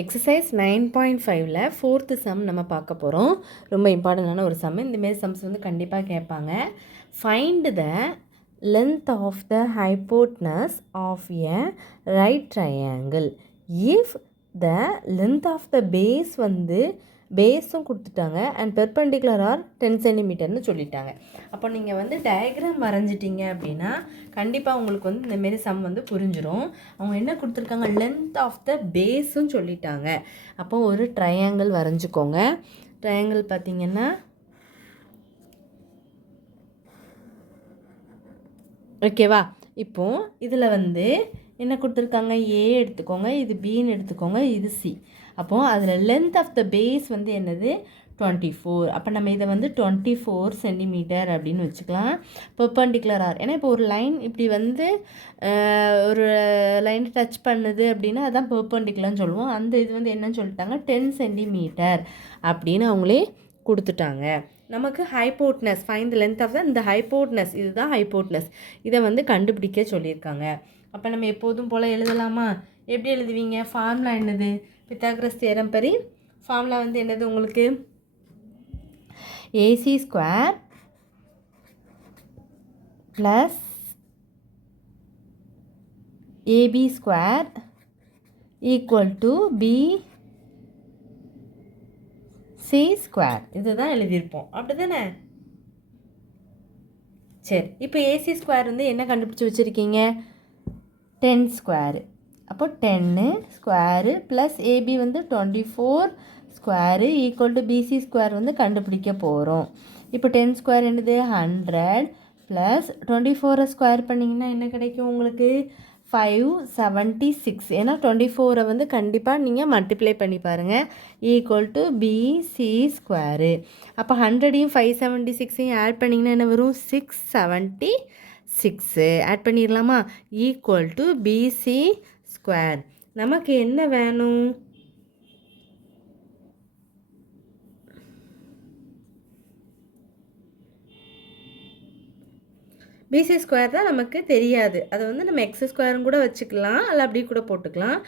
Exercise 9.5ல 4th some நம்ம பார்க்க போகிறோம். ரொம்ப இம்பார்ட்டண்டான ஒரு சம். இந்தமாரி சம்ஸ் வந்து கண்டிப்பாக கேட்பாங்க. Find the length of the hypotenuse of a right triangle if the length of the base வந்து பேஸும் கொடுத்துட்டாங்க அண்ட் பெர்பெண்டிகுலர் ஆர் 10 சென்டிமீட்டர்னு சொல்லிட்டாங்க. அப்போ நீங்கள் வந்து டயக்ராம் வரைஞ்சிட்டிங்க அப்படின்னா கண்டிப்பாக உங்களுக்கு வந்து இந்தமாரி சம் வந்து புரிஞ்சிடும். அவங்க என்ன கொடுத்துருக்காங்க, லென்த் ஆஃப் த பேஸும் சொல்லிட்டாங்க. அப்போ ஒரு ட்ரையாங்கிள் வரைஞ்சிக்கோங்க. ட்ரையாங்கிள் பார்த்திங்கன்னா ஓகேவா. இப்போது இதில் வந்து என்ன கொடுத்துருக்காங்க, ஏ எடுத்துக்கோங்க, இது பின்னு எடுத்துக்கோங்க, இது சி. அப்போது அதில் லென்த் ஆஃப் த பேஸ் வந்து என்னது 24. அப்போ நம்ம இதை வந்து 24 சென்டிமீட்டர் அப்படின்னு வச்சுக்கலாம். பெர்பெண்டிகுலர் ஆர், ஏன்னா இப்போ ஒரு லைன் இப்படி வந்து ஒரு லைன் டச் பண்ணுது அப்படின்னா அதான் பெர்பெண்டிகுலர்னு சொல்லுவோம். அந்த இது வந்து என்னன்னு சொல்லிட்டாங்க, 10 சென்டிமீட்டர் அப்படின்னு அவங்களே கொடுத்துட்டாங்க. நமக்கு hypotenuse, find the length of the, இந்த ஹைப்போட்னஸ், இதுதான் ஹைப்போட்னஸ், இதை வந்து கண்டுபிடிக்க சொல்லியிருக்காங்க. அப்போ நம்ம எப்போதும் போல் எழுதலாமா? எப்படி எழுதுவீங்க? ஃபார்முலா என்னது? பித்தாகரஸ் தியரம் படி ஃபார்முலா வந்து என்னது உங்களுக்கு? AC square plus AB square equal to BC square. இதுதான் எழுதியிருப்போம், அப்படி தானே? சரி, இப்போ ஏசி ஸ்கொயர் வந்து என்ன கண்டுபிடிச்சி வச்சுருக்கீங்க? 10 ஸ்கொயரு. அப்போ 10 ஸ்கொயரு ப்ளஸ் ஏபி வந்து 24 square equal to BC square வந்து கண்டுபிடிக்க போகிறோம். இப்போ 10 ஸ்கொயர் என்னது 100 ப்ளஸ் 24 ஸ்கொயர் பண்ணிங்கன்னா என்ன கிடைக்கும் உங்களுக்கு? 576. ஏன்னா 24 வந்து கண்டிப்பாக நீங்கள் மல்டிப்ளை பண்ணி பாருங்கள். Equal to BC square. அப்போ 100ஐயும் 576ஐயும் ஆட் பண்ணிங்கன்னா என்ன வரும்? 676. ஆட் பண்ணிடலாமா? Equal to BC square. நமக்கு என்ன வேணும்? பிசி ஸ்கொயர் தான் நமக்கு தெரியாது. அதை வந்து நம்ம எக்ஸ் ஸ்கொயரும் கூட வச்சுக்கலாம், அல்ல அப்படி கூட போட்டுக்கலாம்.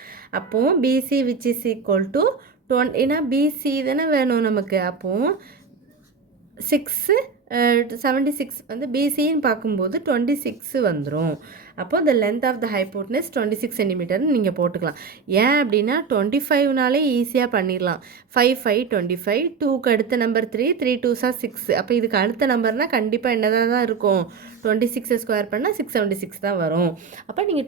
அப்போது BC which is equal to 20. ஏன்னா பிசி தானே வேணும் நமக்கு. அப்போது 76 வந்து பிசின்னு பார்க்கும்போது 26 வந்துடும். அப்போது த லென்த் ஆஃப் த ஹைப்போட்னஸ் 26 சென்டிமீட்டர்னு நீங்கள் போட்டுக்கலாம். ஏன் அப்படின்னா 25நாலே ஈஸியாக பண்ணிடலாம். 5 5 25, 2க்கு அடுத்த நம்பர் 3, 3 2s 6. அப்போ இதுக்கு அடுத்த நம்பர்னால் கண்டிப்பாக என்னதான் தான் இருக்கும்? 26 ஸ்கொயர் பண்ணால் 676 தான் வரும். அப்போ நீங்கள்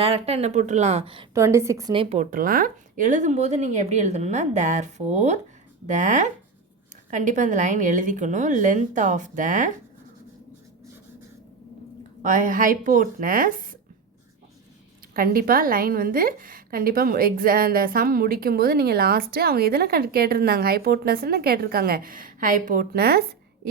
டேரெக்டாக என்ன போட்டுடலாம்? 26னே போட்டுடலாம். எழுதும்போது நீங்கள் எப்படி எழுதணும்னா தேர்ஃபோர் கண்டிப்பாக அந்த லைன் எழுதிக்கணும். லென்த் ஆஃப் த ஹைப்போட்னஸ், கண்டிப்பாக லைன் வந்து கண்டிப்பாக அந்த சம் முடிக்கும்போது நீங்கள் லாஸ்ட்டு அவங்க இதெல்லாம் கேட்டிருந்தாங்க, ஹைப்போட்னஸ்ன்னு கேட்டிருக்காங்க. ஹைப்போட்னஸ்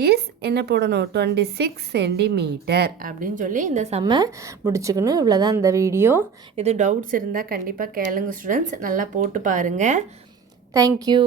இஸ் என்ன போடணும்? 26 சென்டிமீட்டர் அப்படின்னு சொல்லி இந்த சம்மை முடிச்சுக்கணும். இவ்வளோதான் இந்த வீடியோ. எதுவும் டவுட்ஸ் இருந்தால் கண்டிப்பாக கேளுங்க ஸ்டூடெண்ட்ஸ். நல்லா போட்டு பாருங்கள். தேங்க்யூ.